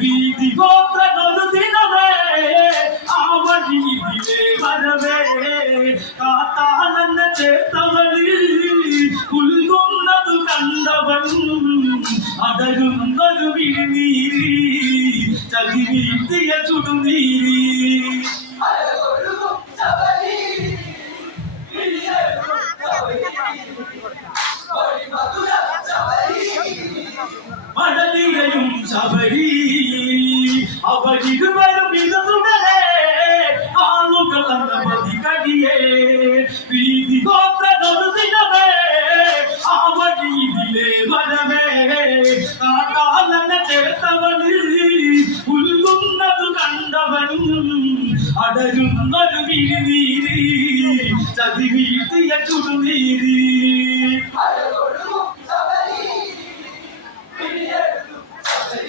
വീതി ഗോത്രനൊരു ദിനമേ ആ വഴിയിലെ വരവേ കാത്താനെന്നെ ചേർത്തവളി ഉൾകൊണ്ടതു കണ്ടവൻ അടരുന്നൊരു വിഴിനീരി ചകിരീർത്തിയ ചുടുനീരി